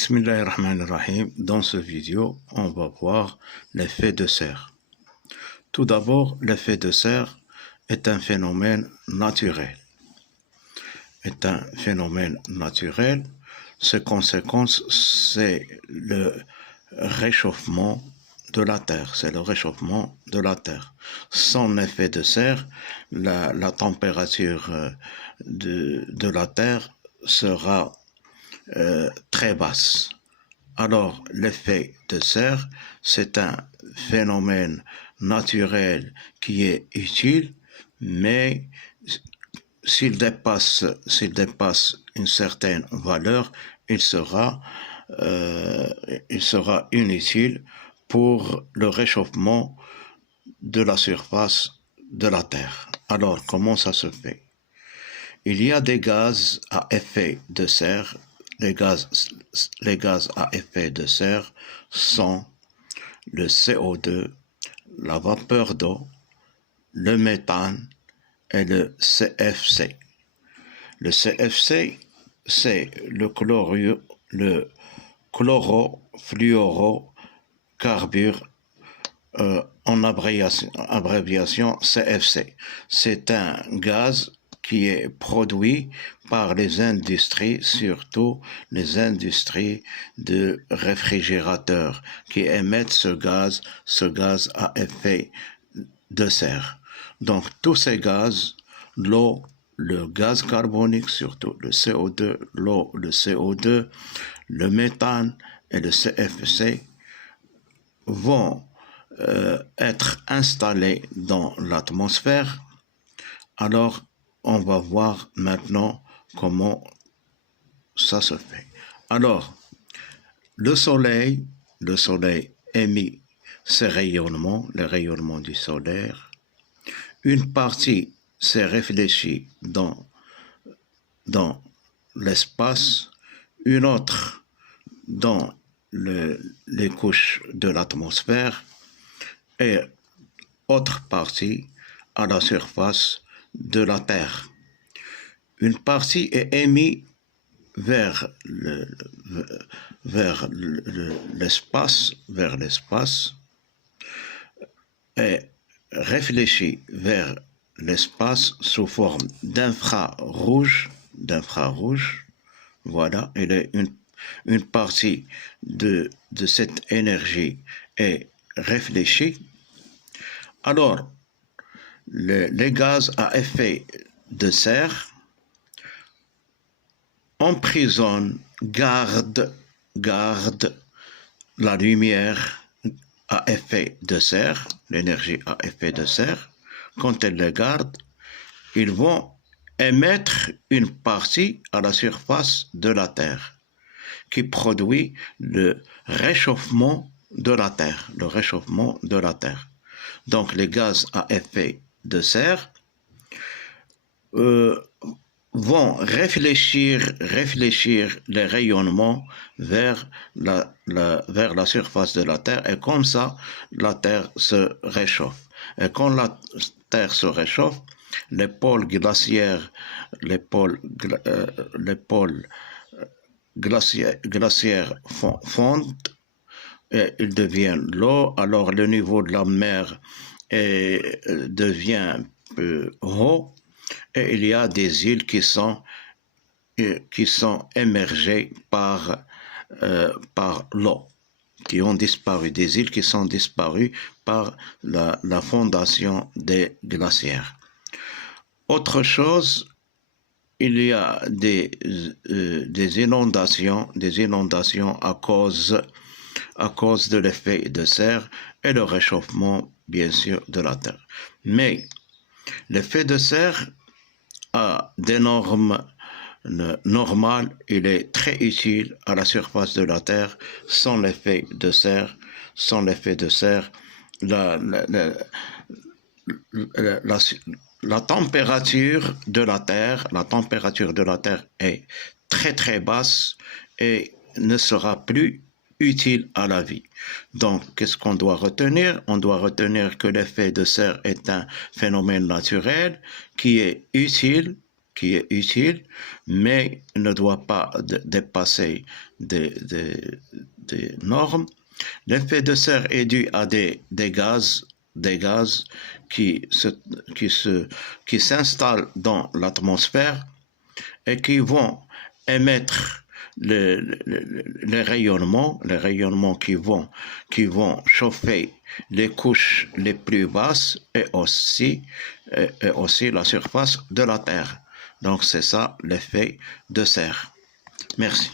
Bismillahirrahmanirrahim. Dans ce vidéo, on va voir l'effet de serre. Tout d'abord, l'effet de serre est un phénomène naturel. Ses conséquences, c'est le réchauffement de la Terre. Sans effet de serre, la température de la Terre sera très basse. Alors, l'effet de serre, c'est un phénomène naturel qui est utile, mais s'il dépasse une certaine valeur, il sera inutile pour le réchauffement de la surface de la Terre. Alors, comment ça se fait? Il y a des gaz à effet de serre. Les gaz à effet de serre sont le CO2, la vapeur d'eau, le méthane et le CFC. Le CFC, c'est le chlorofluorocarbure, en abréviation CFC. C'est un gaz qui est produit par les industries, surtout les industries de réfrigérateurs, qui émettent ce gaz à effet de serre. Donc tous ces gaz, l'eau, le gaz carbonique, surtout le CO2, l'eau, le CO2, le méthane et le CFC vont être installés dans l'atmosphère. Alors, on va voir maintenant comment ça se fait. Alors, le soleil émet ses rayonnements, les rayonnements du soleil. Une partie s'est réfléchie dans l'espace, une autre dans les couches de l'atmosphère et autre partie à la surface de la Terre. Une partie est émise vers l'espace et réfléchie vers l'espace sous forme d'infrarouge. Voilà, une partie de cette énergie est réfléchie. Alors, les gaz à effet de serre emprisonnent, gardent la lumière à effet de serre, l'énergie à effet de serre. Quand elles les gardent, ils vont émettre une partie à la surface de la Terre qui produit le réchauffement de la Terre. Donc les gaz à effet de serre vont réfléchir les rayonnements vers la surface de la Terre, et comme ça, la Terre se réchauffe. Et quand la Terre se réchauffe, les pôles glaciaires fondent et ils deviennent l'eau. Alors le niveau de la mer devient haut et il y a des îles qui sont émergées par l'eau, qui ont disparu, des îles qui sont disparues par la fondation des glaciaires. Autre chose, il y a des inondations à cause de l'effet de serre et le réchauffement, bien sûr, de la Terre. Mais l'effet de serre a des normes normales, il est très utile à la surface de la Terre. Sans l'effet de serre, la température de la Terre est très très basse et ne sera plus utile à la vie. Donc, qu'est-ce qu'on doit retenir? On doit retenir que l'effet de serre est un phénomène naturel qui est utile qui est utile, mais ne doit pas dépasser des normes. L'effet de serre est dû à des gaz qui s'installent dans l'atmosphère et qui vont émettre les rayonnements qui vont chauffer les couches les plus basses et aussi la surface de la Terre. Donc c'est ça l'effet de serre. Merci.